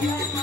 Yeah.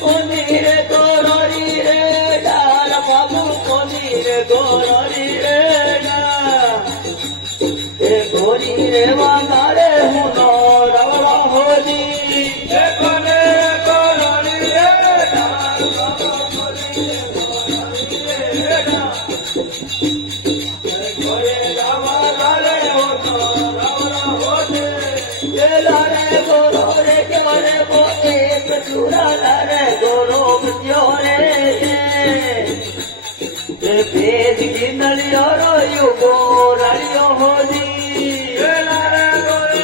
કોની રે ગોરી રે ડાર બાબુ કોની રે ગોરી રે એ ગોરી રે વાંગારે હું નો રવળો હોજી એ કોને ગોરી રે ડાર બાબુ કોની રે ગોરી રે ગોરે રામારે હું નો રવળો હોજી એ લારે ગોરો રે કે મને પોતે ચૂડા લારે ગોરો બચ્યો રે એ ભેદ કિંદલિયો રોયું ગોરાળિયો હોજી એ લારે ગોરો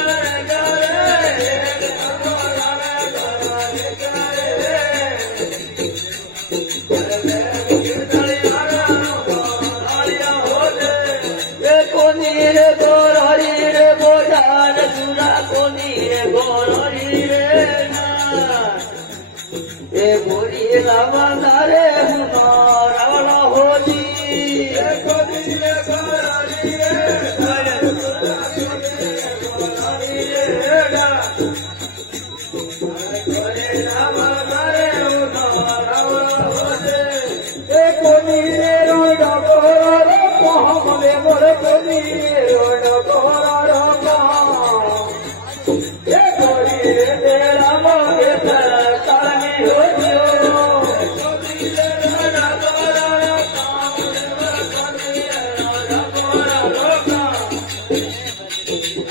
રે કોની રે ગોરાળી રે ગોજાન ચૂડા કોની રે ગોરાળી રે એ ગોરી લાવા રે હું રાવળો હોજી એ ગોરી રે ગોરાળી રે ગોરે લાવા રે હું રાવળો હોજી એ કોની રે રોડ ગોરો કોહમ રે મોર કોની રે રોડ ગોરો એ ગોરી રે રામો કે તાળમી હોજો ગોરી રે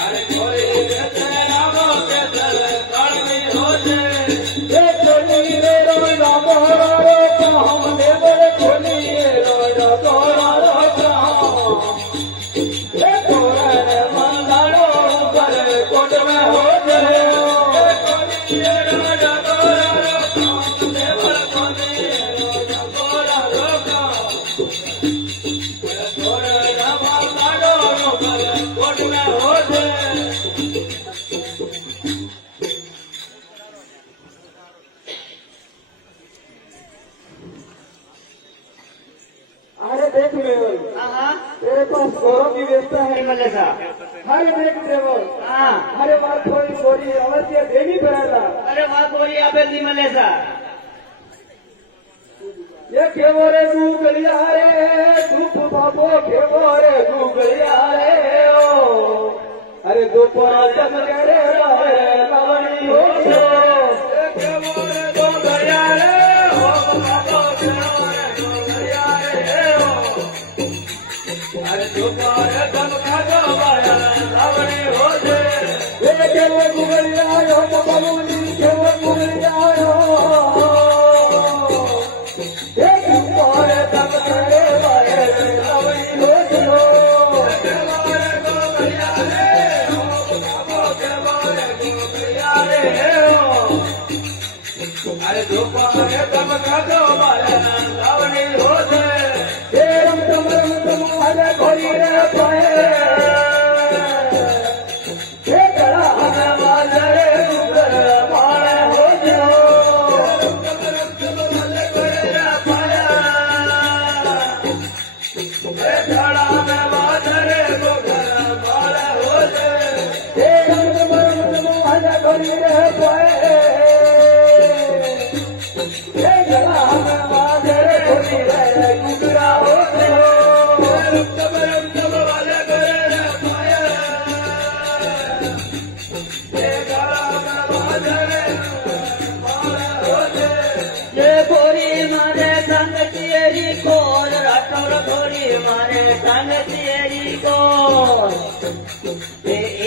અરે ગોરી રે રામો કે તાળમી હોજે એ ગોરી રે રામો રે કોહમ રે મોર કોની રે રોડ ગોરો એ ગોરે મંદાડો પર કોટ में हो जाए अरे देख मेवल तेरे पास गौरव की व्यवस्था है मलेसा अरे देख मेवल अरे बात थोड़ी थोड़ी अवश्य देनी पड़ेगा अरे बात थोड़ी आपे दी मलेसा ये केवो रे गूगलिया रे धूप बाबो केवो रे गूगलिया रे ओ अरे दोपहर तक करे लवणी हो ये केवो रे गूगलिया रे हो बाबो केवो रे गूगलिया रे अरे दोपहर तक खाजो वाया लवणी हो ये केवो गूगलिया रे हो बाबो केवो गूगलिया रे अरे दोपहर तम खाजो वाला लावणी हो जाए रम तम अरे घोड़ी रे पाए हे गड़ा हमें माजरे गुगर मारे हो जाओ हे गड़ा में माजरे गुगर मारे हो जाए हे रम तम अरे घोड़ी रे पाए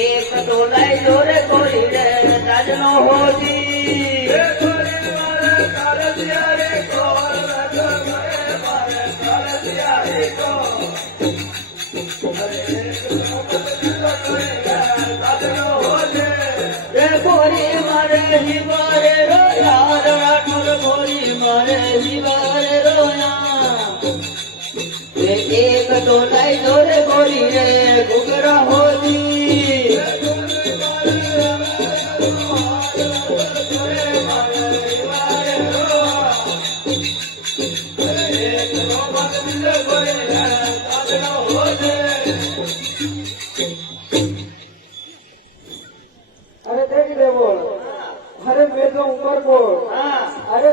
एक दो लाई जोरे कोरी रे राजनो होती गोरी मारे हिवारे रो यार राठौर गोरी मारे हिवारे रोया एक दो लाई जोरे गोरी रे घुगरा होती अरे देख ले बोल अरे મેં જો ઉમરકોટ હા અરે